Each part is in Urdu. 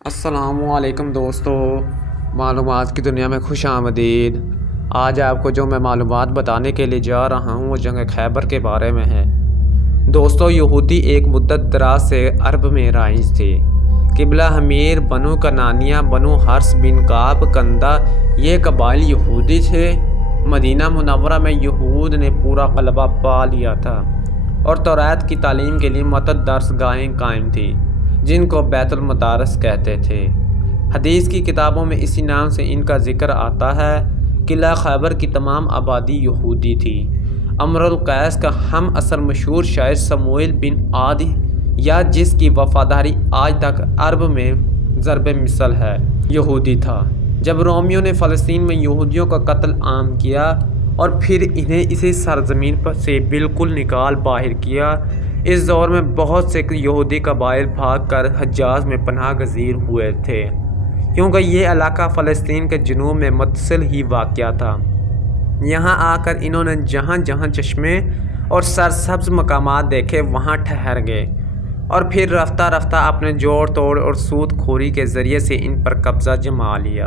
السلام علیکم دوستو، معلومات کی دنیا میں خوش آمدید۔ آج آپ کو جو میں معلومات بتانے کے لیے جا رہا ہوں وہ جنگ خیبر کے بارے میں ہے۔ دوستو، یہودی ایک مدت دراز سے عرب میں رائج تھے۔ قبلہ حمیر، بنو کنانیہ، بنو حرس بن کعب کندہ، یہ قبائل یہودی تھے۔ مدینہ منورہ میں یہود نے پورا غلبہ پا لیا تھا اور توریت کی تعلیم کے لیے متعدد درس گاہیں قائم تھیں جن کو بیت المدارس کہتے تھے۔ حدیث کی کتابوں میں اسی نام سے ان کا ذکر آتا ہے۔ قلعہ خیبر کی تمام آبادی یہودی تھی۔ امر القیس کا ہم اثر مشہور شاعر سموئیل بن عادی یا جس کی وفاداری آج تک عرب میں ضرب مثل ہے، یہودی تھا۔ جب رومیوں نے فلسطین میں یہودیوں کا قتل عام کیا اور پھر انہیں اسی سرزمین پر سے بالکل نکال باہر کیا، اس دور میں بہت سے یہودی قبائل بھاگ کر حجاز میں پناہ گزین ہوئے تھے، کیونکہ یہ علاقہ فلسطین کے جنوب میں متصل ہی واقع تھا۔ یہاں آ کر انہوں نے جہاں جہاں چشمے اور سرسبز مقامات دیکھے وہاں ٹھہر گئے اور پھر رفتہ رفتہ اپنے جوڑ توڑ اور سود خوری کے ذریعے سے ان پر قبضہ جما لیا۔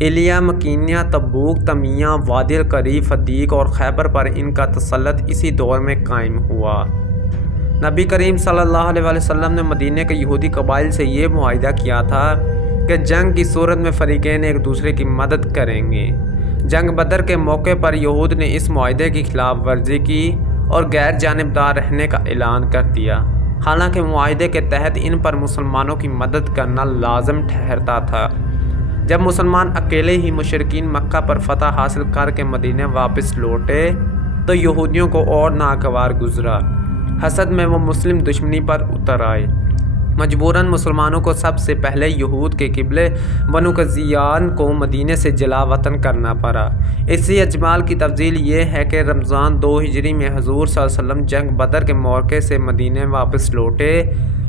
ایلیا، مکینیہ، تبوک، تمیہ، وادی القریب، فدیق اور خیبر پر ان کا تسلط اسی دور میں قائم ہوا۔ نبی کریم صلی اللہ علیہ وسلم نے مدینہ کے یہودی قبائل سے یہ معاہدہ کیا تھا کہ جنگ کی صورت میں فریقین ایک دوسرے کی مدد کریں گے۔ جنگ بدر کے موقع پر یہود نے اس معاہدے کی خلاف ورزی کی اور غیر جانبدار رہنے کا اعلان کر دیا، حالانکہ معاہدے کے تحت ان پر مسلمانوں کی مدد کرنا لازم ٹھہرتا تھا۔ جب مسلمان اکیلے ہی مشرکین مکہ پر فتح حاصل کر کے مدینہ واپس لوٹے تو یہودیوں کو اور ناگوار گزرا۔ حسد میں وہ مسلم دشمنی پر اتر آئے۔ مجبوراً مسلمانوں کو سب سے پہلے یہود کے قبلے بنو قزیان کو مدینے سے جلا وطن کرنا پڑا۔ اسی اجمال کی تفصیل یہ ہے کہ رمضان 2 ہجری میں حضور صلی اللہ علیہ وسلم جنگ بدر کے موقع سے مدینے واپس لوٹے۔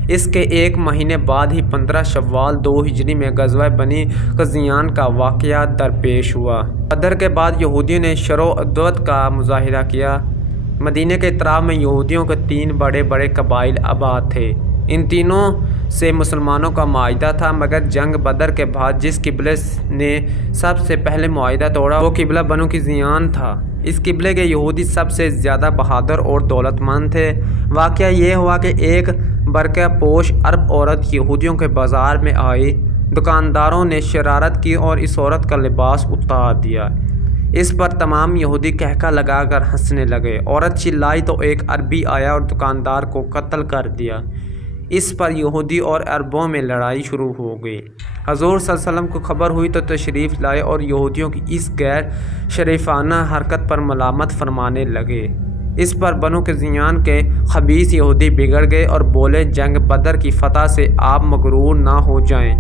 اس کے ایک مہینے بعد ہی 15 شوال 2 ہجری میں غزوہ بنی قزیان کا واقعہ درپیش ہوا۔ بدر کے بعد یہودیوں نے شر و عدوت کا مظاہرہ کیا۔ مدینہ کے اطراف میں یہودیوں کے 3 بڑے بڑے قبائل آباد تھے۔ ان تینوں سے مسلمانوں کا معاہدہ تھا، مگر جنگ بدر کے بعد جس قبلے نے سب سے پہلے معاہدہ توڑا وہ قبلہ بنو قزیان تھا۔ اس قبلے کے یہودی سب سے زیادہ بہادر اور دولت مند تھے۔ واقعہ یہ ہوا کہ ایک برقع پوش عرب عورت یہودیوں کے بازار میں آئی۔ دکانداروں نے شرارت کی اور اس عورت کا لباس اتار دیا۔ اس پر تمام یہودی کہکا لگا کر ہنسنے لگے۔ عورت چلائی تو ایک عربی آیا اور دکاندار کو قتل کر دیا۔ اس پر یہودی اور عربوں میں لڑائی شروع ہو گئی۔ حضور صلی اللہ علیہ وسلم کو خبر ہوئی تو تشریف لائے اور یہودیوں کی اس غیر شریفانہ حرکت پر ملامت فرمانے لگے۔ اس پر بنو قزیان کے خبیث یہودی بگڑ گئے اور بولے، جنگ بدر کی فتح سے آپ مغرور نہ ہو جائیں۔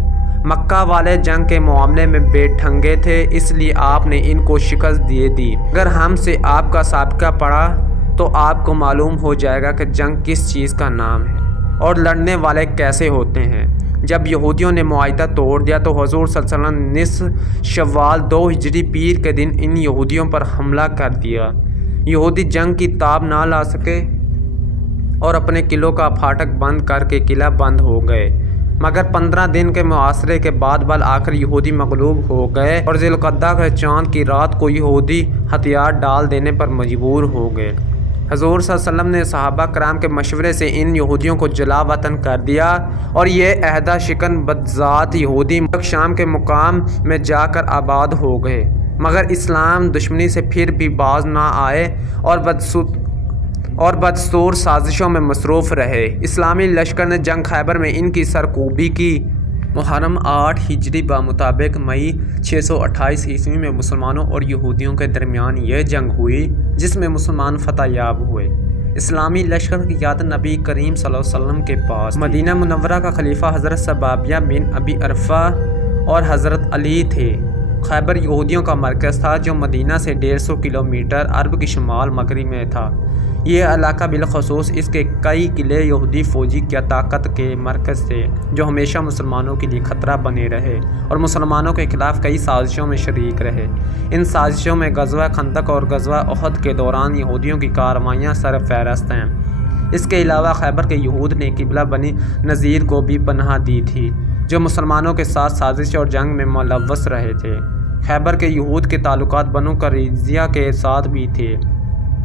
مکہ والے جنگ کے معاملے میں بے ڈھنگے تھے، اس لیے آپ نے ان کو شکست دے دی۔ اگر ہم سے آپ کا سابقہ پڑھا تو آپ کو معلوم ہو جائے گا کہ جنگ کس چیز کا نام ہے اور لڑنے والے کیسے ہوتے ہیں۔ جب یہودیوں نے معاہدہ توڑ دیا تو حضور صلی اللہ علیہ وسلم نے نصف شوال 2 ہجری پیر کے دن ان یہودیوں پر حملہ کر دیا۔ یہودی جنگ کی تاب نہ لا سکے اور اپنے قلعوں کا پھاٹک بند کر کے قلعہ بند ہو گئے، مگر 15 دن کے محاصرے کے بعد بالآخر یہودی مغلوب ہو گئے اور ذی القعدہ کے چاند کی رات کو یہودی ہتھیار ڈال دینے پر مجبور ہو گئے۔ حضور صلی اللہ علیہ وسلم نے صحابہ کرام کے مشورے سے ان یہودیوں کو جلا وطن کر دیا اور یہ عہدہ شکن بدذات یہودی شام کے مقام میں جا کر آباد ہو گئے، مگر اسلام دشمنی سے پھر بھی باز نہ آئے اور بدستور سازشوں میں مصروف رہے۔ اسلامی لشکر نے جنگ خیبر میں ان کی سرکوبی کی۔ محرم 8 ہجری بمطابق مئی 628 عیسوی میں مسلمانوں اور یہودیوں کے درمیان یہ جنگ ہوئی جس میں مسلمان فتح یاب ہوئے۔ اسلامی لشکر کی قیادت نبی کریم صلی اللہ علیہ وسلم کے پاس مدینہ منورہ کا خلیفہ حضرت ثبابیہ بن ابی ارفہ اور حضرت علی تھے۔ خیبر یہودیوں کا مرکز تھا جو مدینہ سے 150 کلومیٹر عرب کی شمال مغرب میں تھا۔ یہ علاقہ بالخصوص اس کے کئی قلعے یہودی فوجی کی طاقت کے مرکز تھے جو ہمیشہ مسلمانوں کے لیے خطرہ بنے رہے اور مسلمانوں کے خلاف کئی سازشوں میں شریک رہے۔ ان سازشوں میں غزوہ خندق اور غزوہ احد کے دوران یہودیوں کی کارروائیاں سر فہرست ہیں۔ اس کے علاوہ خیبر کے یہود نے قبلہ بنی نذیر کو بھی پناہ دی تھی جو مسلمانوں کے ساتھ سازش اور جنگ میں ملوث رہے تھے۔ خیبر کے یہود کے تعلقات بنو قریظہ کے ساتھ بھی تھے،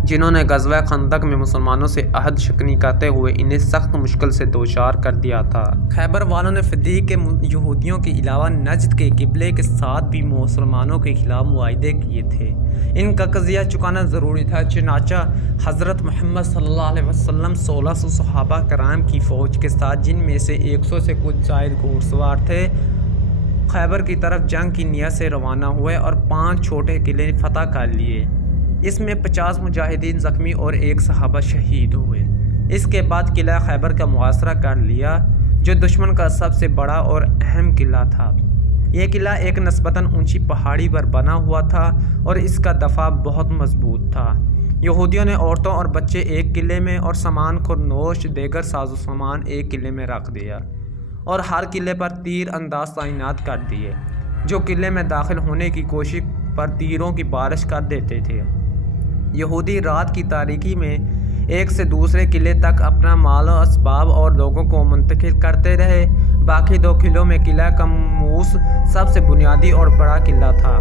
جنہوں نے غزوہ خندق میں مسلمانوں سے عہد شکنی کرتے ہوئے انہیں سخت مشکل سے دوچار کر دیا تھا۔ خیبر والوں نے فدیق کے یہودیوں کے علاوہ نجد کے قبلے کے ساتھ بھی مسلمانوں کے خلاف معاہدے کیے تھے۔ ان کا قضیہ چکانا ضروری تھا، چنانچہ حضرت محمد صلی اللہ علیہ وسلم 1600 صحابہ کرام کی فوج کے ساتھ، جن میں سے 100 سے کچھ زائد گھوڑ سوار تھے، خیبر کی طرف جنگ کی نیت سے روانہ ہوئے اور 5 چھوٹے قلعے فتح کر لیے۔ اس میں 50 مجاہدین زخمی اور 1 صحابہ شہید ہوئے۔ اس کے بعد قلعہ خیبر کا محاصرہ کر لیا، جو دشمن کا سب سے بڑا اور اہم قلعہ تھا۔ یہ قلعہ ایک نسبتاً اونچی پہاڑی پر بنا ہوا تھا اور اس کا دفاع بہت مضبوط تھا۔ یہودیوں نے عورتوں اور بچے ایک قلعے میں اور سامان خورنوش دیگر ساز و سامان ایک قلعے میں رکھ دیا، اور ہر قلعے پر تیر انداز تعینات کر دیے، جو قلعے میں داخل ہونے کی کوشش پر تیروں کی بارش کر دیتے تھے۔ یہودی رات کی تاریکی میں ایک سے دوسرے قلعے تک اپنا مال و اسباب اور لوگوں کو منتقل کرتے رہے۔ باقی 2 قلعوں میں قلعہ کموس سب سے بنیادی اور بڑا قلعہ تھا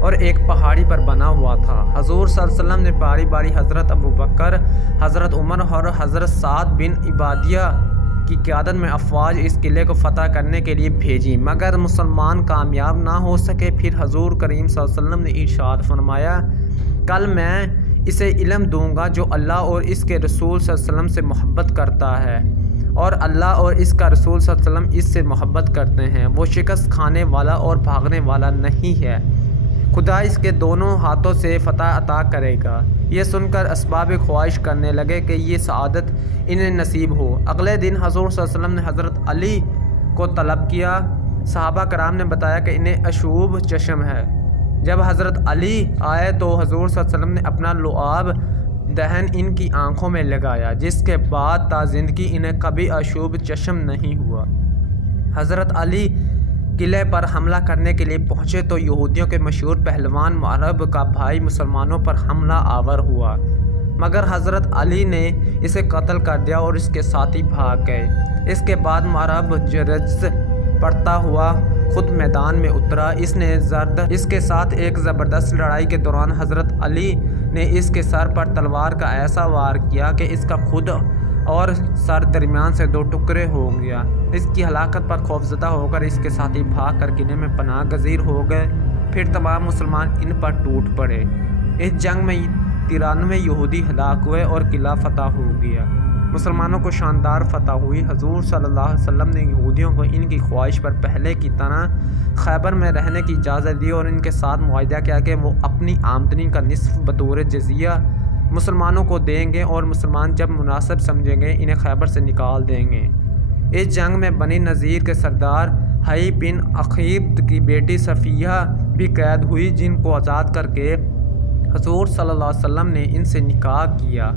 اور ایک پہاڑی پر بنا ہوا تھا۔ حضور صلی اللہ علیہ وسلم نے باری باری حضرت ابوبکر، حضرت عمر اور حضرت سعد بن عبادیہ کی قیادت میں افواج اس قلعے کو فتح کرنے کے لیے بھیجی، مگر مسلمان کامیاب نہ ہو سکے۔ پھر حضور کریم صلی اللہ علیہ وسلم نے ارشاد فرمایا، کل میں اسے علم دوں گا جو اللہ اور اس کے رسول صلی اللہ علیہ وسلم سے محبت کرتا ہے، اور اللہ اور اس کا رسول صلی اللہ علیہ وسلم اس سے محبت کرتے ہیں، وہ شکست کھانے والا اور بھاگنے والا نہیں ہے، خدا اس کے دونوں ہاتھوں سے فتح عطا کرے گا۔ یہ سن کر اسباب خواہش کرنے لگے کہ یہ سعادت انہیں نصیب ہو۔ اگلے دن حضور صلی اللہ علیہ وسلم نے حضرت علی کو طلب کیا۔ صحابہ کرام نے بتایا کہ انہیں اشوب چشم ہے۔ جب حضرت علی آئے تو حضور صلی اللہ علیہ وسلم نے اپنا لعاب دہن ان کی آنکھوں میں لگایا، جس کے بعد تا زندگی انہیں کبھی اشوب چشم نہیں ہوا۔ حضرت علی قلعے پر حملہ کرنے کے لیے پہنچے تو یہودیوں کے مشہور پہلوان معرب کا بھائی مسلمانوں پر حملہ آور ہوا، مگر حضرت علی نے اسے قتل کر دیا اور اس کے ساتھی بھاگ گئے۔ اس کے بعد معرب جرز پڑتا ہوا خود میدان میں اترا۔ اس کے ساتھ ایک زبردست لڑائی کے دوران حضرت علی نے اس کے سر پر تلوار کا ایسا وار کیا کہ اس کا خود اور سر درمیان سے 2 ٹکڑے ہو گیا۔ اس کی ہلاکت پر خوفزدہ ہو کر اس کے ساتھی بھاگ کر قلعے میں پناہ گزیر ہو گئے۔ پھر تمام مسلمان ان پر ٹوٹ پڑے۔ اس جنگ میں 93 یہودی ہلاک ہوئے اور قلعہ فتح ہو گیا۔ مسلمانوں کو شاندار فتح ہوئی۔ حضور صلی اللہ علیہ وسلم نے یہودیوں کو ان کی خواہش پر پہلے کی طرح خیبر میں رہنے کی اجازت دی اور ان کے ساتھ معاہدہ کیا کہ وہ اپنی آمدنی کا نصف بطور جزیہ مسلمانوں کو دیں گے اور مسلمان جب مناسب سمجھیں گے انہیں خیبر سے نکال دیں گے۔ اس جنگ میں بنی نذیر کے سردار حی بن عقیب کی بیٹی صفیہ بھی قید ہوئی، جن کو آزاد کر کے حضور صلی اللہ علیہ وسلم نے ان سے نکاح کیا۔